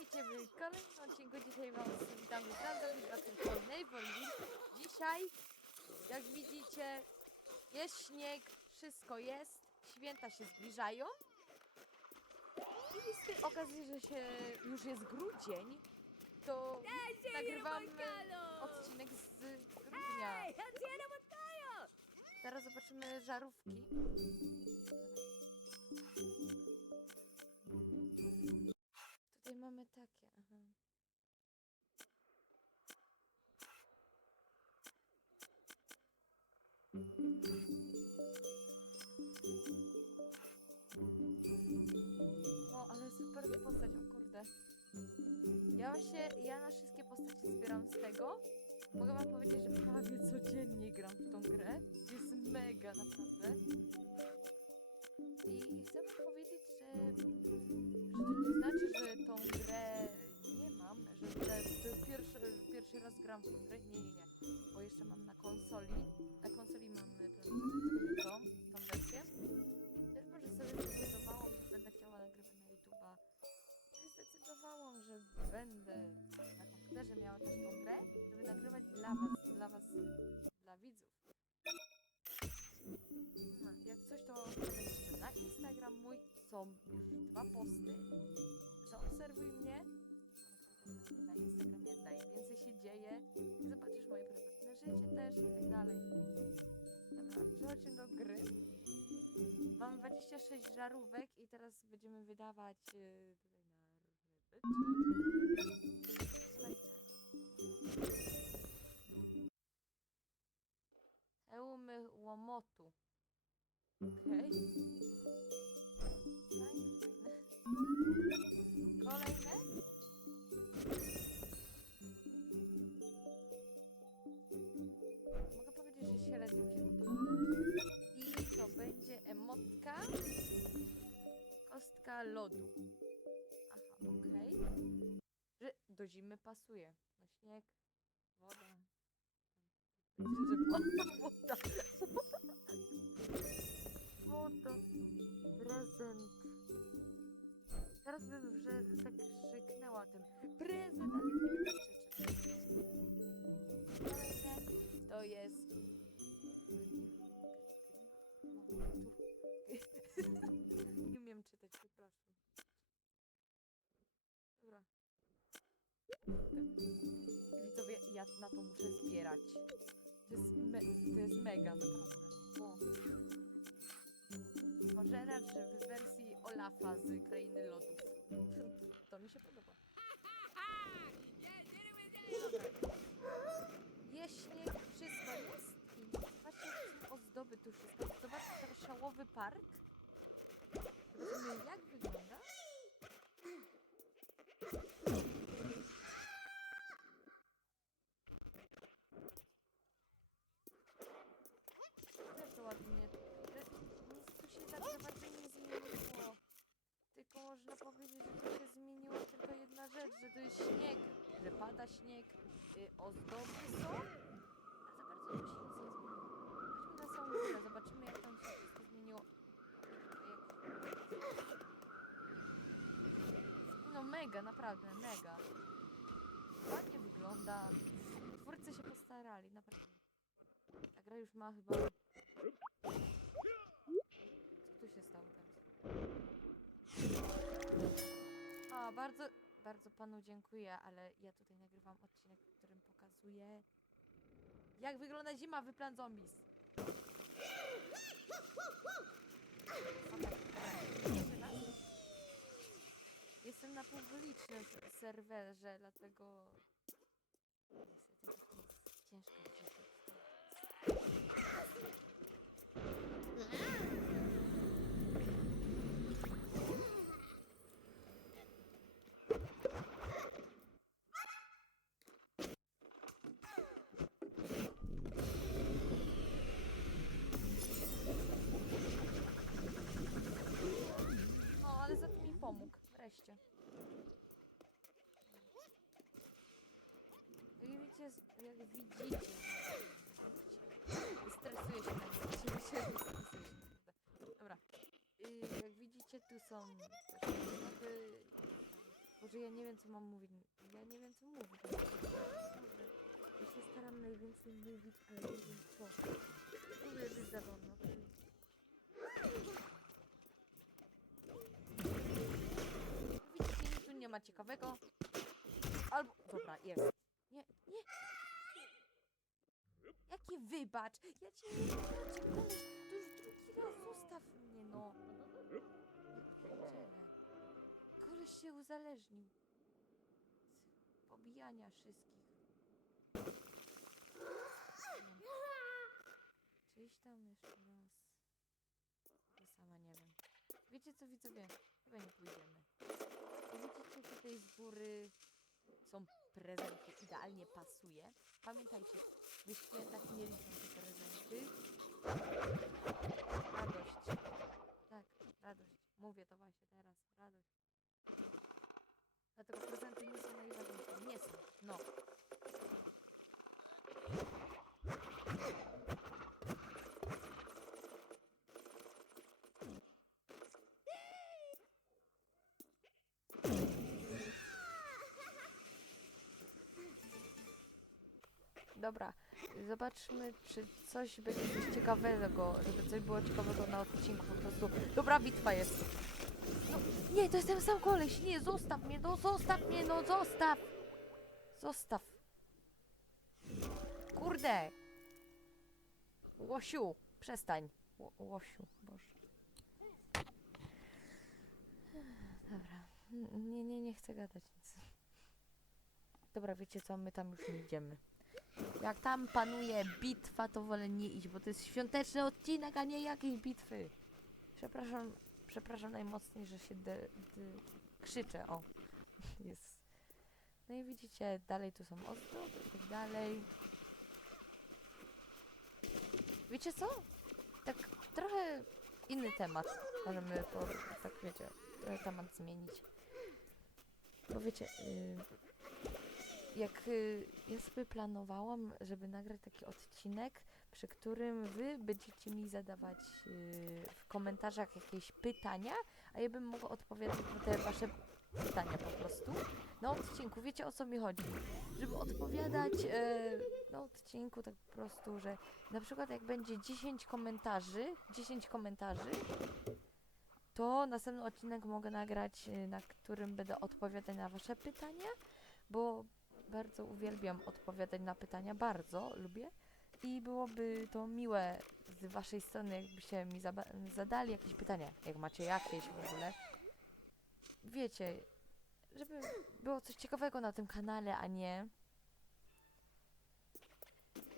Witajcie w kolejnym odcinku. Dzisiaj wam witam Witamy w naszym Neighborville. Dzisiaj, jak widzicie, jest śnieg, wszystko jest, święta się zbliżają. I z tej okazji, że się już jest grudzień, to nagrywamy odcinek z grudnia. Teraz zobaczymy żarówki. Mamy takie, aha. O, ale super postać, o kurde. Ja właśnie, ja na wszystkie postacie zbieram z tego. Mogę wam powiedzieć, że prawie codziennie gram w tą grę. Jest mega, naprawdę. I chcę wam powiedzieć, że, znaczy, że tą grę nie mam, że, to jest pierwszy, pierwszy raz gram w tą grę. Nie, nie, nie. Bo jeszcze mam na konsoli. Na konsoli mam prawdopodobnie tą, tą wersję. Tylko, że sobie zdecydowałam, że będę chciała nagrywać na YouTube'a. No i zdecydowałam, że będę na komputerze miała też tą grę, żeby nagrywać dla was, dla was, dla widzów. No, jak coś to na Instagram mój, są już dwa posty. Zaobserwuj mnie. Na Instagramie najwięcej się dzieje. I zobaczysz moje prywatne życie też i tak dalej. Dobra, przechodźmy do gry. Mam 26 żarówek i teraz będziemy wydawać yy, tutaj na ryby. Słuchajcie. Hełmy łomotu. Okej. Fajne, fajne. Lodu. Aha, okej. Że do zimy pasuje. Na śnieg, woda. Woda, woda. Prezent. Teraz bym, że tak krzyknęła tym prezent, ale nie wiem jak. Kolejne to jest nie na to muszę zbierać. To jest, me to jest mega, naprawdę. O. Pożeracz w wersji Olafa z Krainy Lodów. To mi się podoba. Śnieg, wszystko jest. I jakie są ozdoby tu wszystko. Zobaczcie ten szałowy park. Zobaczymy, jak wygląda. Też to ładnie. że Nic tu się tak naprawdę nie zmieniło. Tylko można powiedzieć, że tu się zmieniła tylko jedna rzecz, że to jest śnieg, że pada śnieg, y, ozdoby są, a za bardzo tu się nic nie zmieniło. Chodźmy na samą górę, zobaczymy jak tam się wszystko zmieniło. No mega, naprawdę, mega. Ładnie wygląda. Twórcy się postarali, naprawdę. Ta gra już ma chyba... Co tu się stało teraz? A, bardzo, bardzo panu dziękuję, ale ja tutaj nagrywam odcinek, w którym pokazuję jak wygląda zima w Plan Zombies. Jestem na publicznym serwerze, dlatego niestety jest ciężko się No, ale za to mi pomógł, wreszcie. Z- jak widzicie, stresuję się na nie, się się stresuję się, naprawdę. Dobra, y, jak widzicie, tu są ozdoby, Boże, ja nie wiem, co mam mówić. Ja nie wiem, co mówić. Ja się staram najwięcej mówić, ale nie wiem co. W ogóle jest zabawno. Widzicie, tu nie ma ciekawego. Albo... Dobra, jest. Nie, nie. Jakie wybacz? Ja cię nie wybaczę, koleś. To już drugi raz. Zostaw mnie, no. Pierdziele. Koleś się uzależnił. Z pobijania wszystkich. Czyś tam jeszcze raz. Ja sama nie wiem. Wiecie co widzowie? Chyba nie pójdziemy. Widzicie tutaj z góry są prezenty. Idealnie pasuje. Pamiętajcie, w świętach nie liczą się prezenty. Radość. Tak, radość. Mówię to właśnie teraz. Radość. Dlatego prezenty nie są najważniejsze. Nie są. No. Dobra, zobaczmy, czy coś będzie coś ciekawego, żeby coś było ciekawego na odcinku po prostu. Dobra, bitwa jest. No, nie, to jest ten sam koleś, nie, zostaw mnie, no zostaw mnie, no zostaw. Zostaw. Kurde. Łosiu, przestań. Ło, łosiu, boże. Dobra, nie, nie, nie chcę gadać nic. Dobra, wiecie co, my tam już nie idziemy. Jak tam panuje bitwa, to wolę nie iść, bo to jest świąteczny odcinek, a nie jakieś bitwy. Przepraszam, przepraszam najmocniej, że się de, de, krzyczę, o. Jest. No i widzicie, dalej tu są ozdoby tak dalej. Wiecie co? Tak trochę inny temat. Możemy, po, tak wiecie, trochę temat zmienić. Bo wiecie, y, jak y, ja sobie planowałam, żeby nagrać taki odcinek, przy którym wy będziecie mi zadawać y, w komentarzach jakieś pytania, a ja bym mogła odpowiadać na te wasze pytania po prostu na odcinku. Wiecie o co mi chodzi? Żeby odpowiadać e, na odcinku tak po prostu, że na przykład jak będzie 10 komentarzy, 10 komentarzy, to następny odcinek mogę nagrać, y, na którym będę odpowiadać na wasze pytania, bo bardzo uwielbiam odpowiadać na pytania, bardzo lubię. I byłoby to miłe z waszej strony, jakbyście mi zadali jakieś pytania, jak macie jakieś w ogóle. Wiecie, żeby było coś ciekawego na tym kanale, a nie.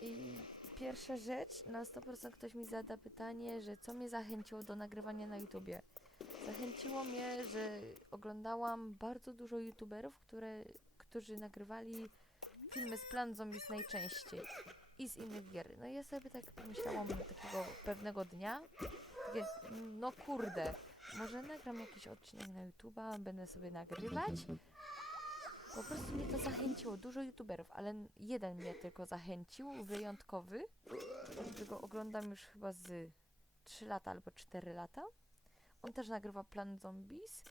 I pierwsza rzecz, na 100% ktoś mi zada pytanie, że co mnie zachęciło do nagrywania na YouTubie. Zachęciło mnie, że oglądałam bardzo dużo YouTuberów, które, którzy nagrywali filmy z Plan Zombies najczęściej i z innych gier. No i ja sobie tak pomyślałam takiego pewnego dnia, takie, no kurde, może nagram jakiś odcinek na YouTube'a, będę sobie nagrywać. Po prostu mnie to zachęciło, dużo YouTuberów, ale jeden mnie tylko zachęcił, wyjątkowy, którego oglądam już chyba z 3 lata albo 4 lata. On też nagrywa Plan Zombies,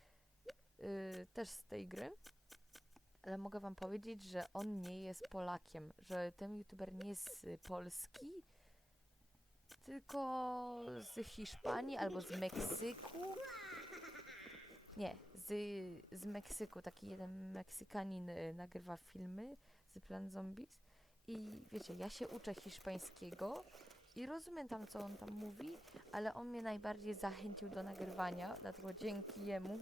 yy, też z tej gry. Ale mogę wam powiedzieć, że on nie jest Polakiem, że ten youtuber nie jest z Polski, tylko z Hiszpanii albo z Meksyku. Nie, z, z Meksyku. Taki jeden Meksykanin y, nagrywa filmy z Plan Zombies. I wiecie, ja się uczę hiszpańskiego i rozumiem tam, co on tam mówi, ale on mnie najbardziej zachęcił do nagrywania, dlatego dzięki jemu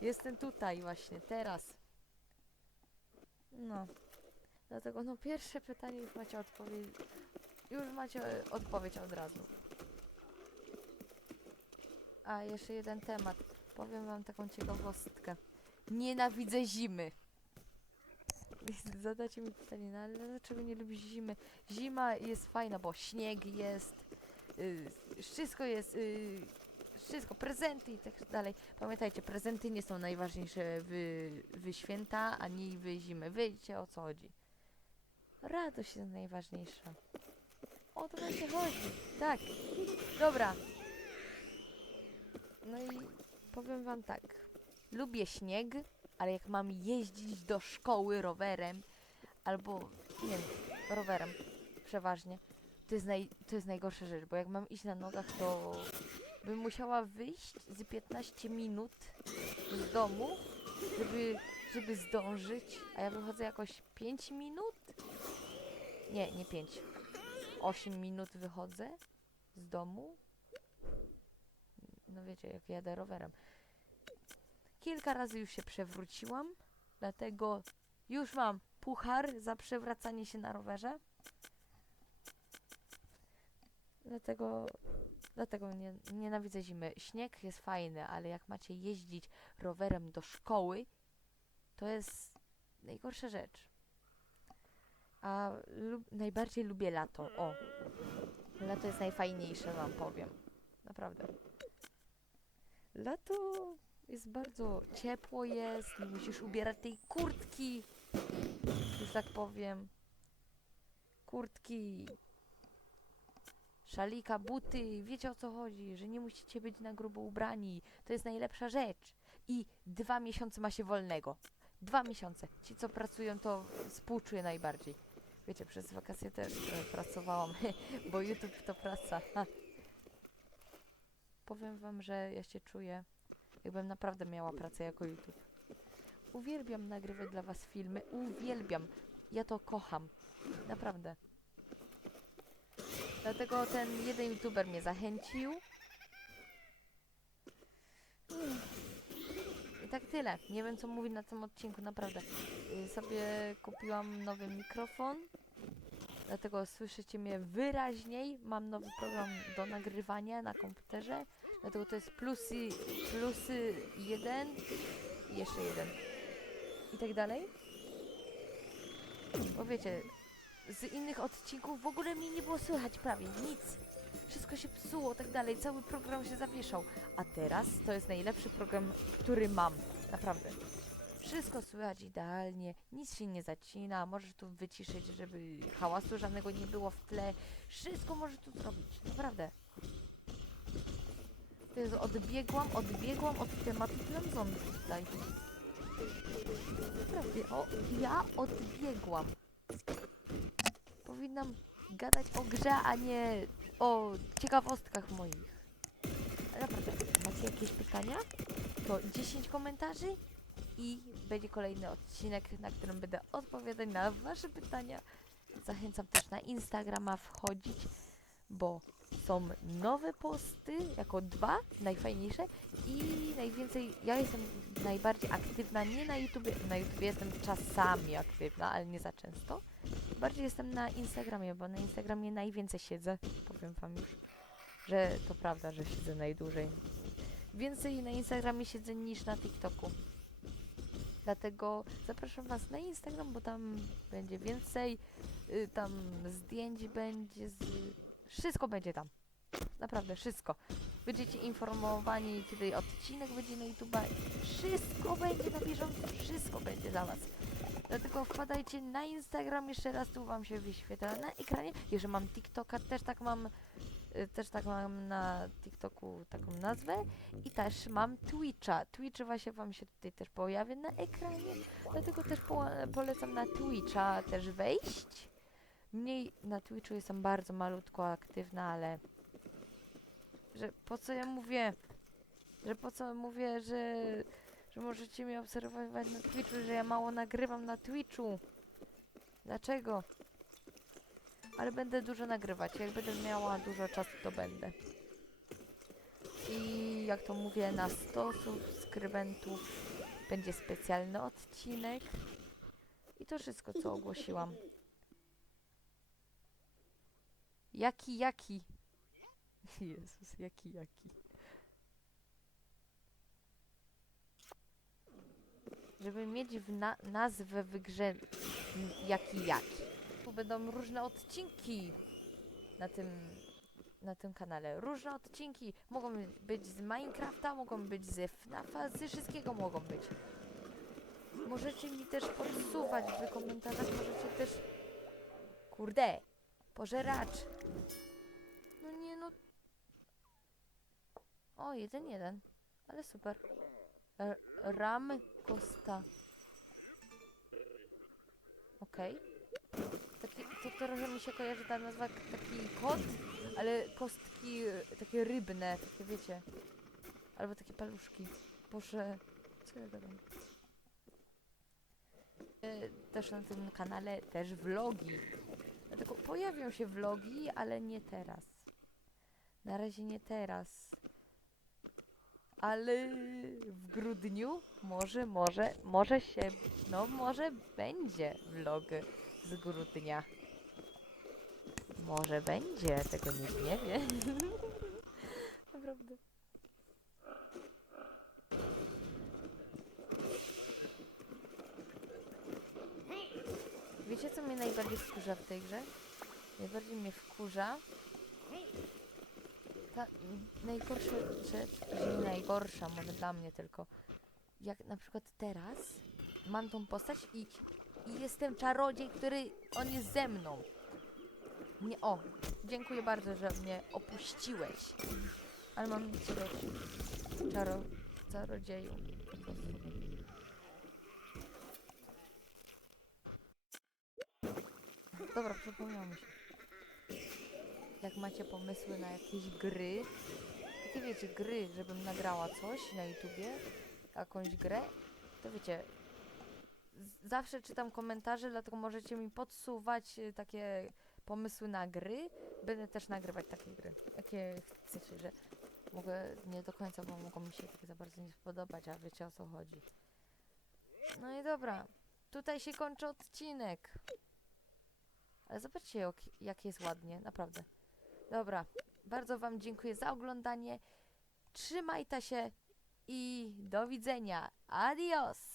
jestem tutaj właśnie, teraz. No. Dlatego no pierwsze pytanie już macie odpowiedź. Już macie odpowiedź od razu. A jeszcze jeden temat. Powiem wam taką ciekawostkę. Nienawidzę zimy. Zadacie mi pytanie, no ale dlaczego nie lubisz zimy? Zima jest fajna, bo śnieg jest, y, wszystko jest, y, wszystko, prezenty i tak dalej. Pamiętajcie, prezenty nie są najważniejsze w, w święta, ani w zimę. Wiecie o co chodzi. Radość jest najważniejsza. O to właśnie chodzi. Tak. Dobra. No i powiem wam tak. Lubię śnieg, ale jak mam jeździć do szkoły rowerem, albo nie wiem, rowerem przeważnie, to jest, naj, to jest najgorsza rzecz, bo jak mam iść na nogach, to bym musiała wyjść z 15 minut z domu, żeby, żeby zdążyć, a ja wychodzę jakoś 5 minut? Nie, nie 5. 8 minut wychodzę z domu. No wiecie, jak jadę rowerem. Kilka razy już się przewróciłam, dlatego już mam puchar za przewracanie się na rowerze. Dlatego, dlatego nie, nienawidzę zimy. Śnieg jest fajny, ale jak macie jeździć rowerem do szkoły, to jest najgorsza rzecz. A lub, najbardziej lubię lato. O, lato jest najfajniejsze, wam powiem. Naprawdę. Lato jest bardzo ciepło jest, nie musisz ubierać tej kurtki, że tak powiem. Kurtki, szalika, buty, wiecie o co chodzi, że nie musicie być na grubo ubrani. To jest najlepsza rzecz. I dwa miesiące ma się wolnego. Dwa miesiące. Ci, co pracują, to współczuję najbardziej. Wiecie, przez wakacje też e, pracowałam, bo YouTube to praca. Ha. Powiem wam, że ja się czuję, jakbym naprawdę miała pracę jako YouTube. Uwielbiam nagrywać dla was filmy, uwielbiam. Ja to kocham. Naprawdę. Dlatego ten jeden youtuber mnie zachęcił. I tak tyle. Nie wiem co mówić na tym odcinku, naprawdę. Y, Sobie kupiłam nowy mikrofon. Dlatego słyszycie mnie wyraźniej. Mam nowy program do nagrywania na komputerze. Dlatego to jest plusy, plusy jeden i jeszcze jeden. I tak dalej. Bo wiecie, z innych odcinków w ogóle mnie nie było słychać prawie nic. Wszystko się psuło, tak dalej, cały program się zawieszał. A teraz to jest najlepszy program, który mam. Naprawdę. Wszystko słychać idealnie, nic się nie zacina, możesz tu wyciszyć, żeby hałasu żadnego nie było w tle. Wszystko możesz tu zrobić, naprawdę. To jest, odbiegłam, odbiegłam od tematu Planzon tutaj. Naprawdę, o, ja odbiegłam. Powinnam gadać o grze, a nie o ciekawostkach moich. Ale naprawdę, macie jakieś pytania? To 10 komentarzy i będzie kolejny odcinek, na którym będę odpowiadać na wasze pytania. Zachęcam też na Instagrama wchodzić, bo są nowe posty, jako dwa najfajniejsze i najwięcej, ja jestem najbardziej aktywna, nie na YouTube, na YouTube jestem czasami aktywna, ale nie za często. Bardziej jestem na Instagramie, bo na Instagramie najwięcej siedzę, powiem wam już, że to prawda, że siedzę najdłużej. Więcej na Instagramie siedzę niż na TikToku. Dlatego zapraszam Was na Instagram, bo tam będzie więcej, y, tam zdjęć będzie, z... wszystko będzie tam. Naprawdę, wszystko. Będziecie informowani, kiedy odcinek będzie na YouTube. Wszystko będzie na bieżąco, wszystko będzie dla Was. Dlatego wpadajcie na Instagram, jeszcze raz tu Wam się wyświetla na ekranie. Jeżeli mam TikToka, też tak mam, y, też tak mam na TikToku taką nazwę. I też mam Twitcha. Twitch właśnie Wam się tutaj też pojawi na ekranie. Dlatego też po, polecam na Twitcha też wejść. Mniej na Twitchu jestem bardzo malutko aktywna, ale że po co ja mówię, że po co mówię, że, że możecie mnie obserwować na Twitchu, że ja mało nagrywam na Twitchu. Dlaczego? Ale będę dużo nagrywać. Jak będę miała dużo czasu, to będę. I jak to mówię, na 100 subskrybentów będzie specjalny odcinek. I to wszystko, co ogłosiłam. Jaki, jaki? Jezus, jaki, jaki. Żeby mieć w na nazwę w grze jaki, jaki. Tu będą różne odcinki na tym, na tym kanale. Różne odcinki mogą być z Minecrafta, mogą być ze FNAFa, ze wszystkiego mogą być. Możecie mi też podsuwać w komentarzach, możecie też... Kurde, pożeracz. No nie no. O, jeden, jeden. Ale super. RAM Kosta. Okej. Taki, to trochę mi się kojarzy ta nazwa taki kot, ale kostki takie rybne, takie wiecie. Albo takie paluszki. Boże, co ja gadam? E, Też na tym kanale też vlogi. Dlatego pojawią się vlogi, ale nie teraz. Na razie nie teraz. Ale w grudniu może, może, może się, no może będzie vlog z grudnia. Może będzie, tego nikt nie wie. Naprawdę. Wiecie co mnie najbardziej wkurza w tej grze? Najbardziej mnie wkurza ta najgorsza rzecz, nie najgorsza, może dla mnie tylko. Jak na przykład teraz mam tą postać i, i jestem czarodziej, który on jest ze mną. Nie, o, dziękuję bardzo, że mnie opuściłeś. Ale mam ciebie czaro, czarodzieju. Dobra, przypomniało mi się. Jak macie pomysły na jakieś gry, takie wiecie, gry, żebym nagrała coś na YouTubie, jakąś grę, to wiecie, zawsze czytam komentarze, dlatego możecie mi podsuwać y, takie pomysły na gry. Będę też nagrywać takie gry, jakie chcecie, że mogę nie do końca, bo mogą mi się tak za bardzo nie spodobać, a wiecie o co chodzi. No i dobra, tutaj się kończy odcinek. Ale zobaczcie, jak jest ładnie, naprawdę. Dobra, bardzo Wam dziękuję za oglądanie. Trzymajcie się i do widzenia. Adios!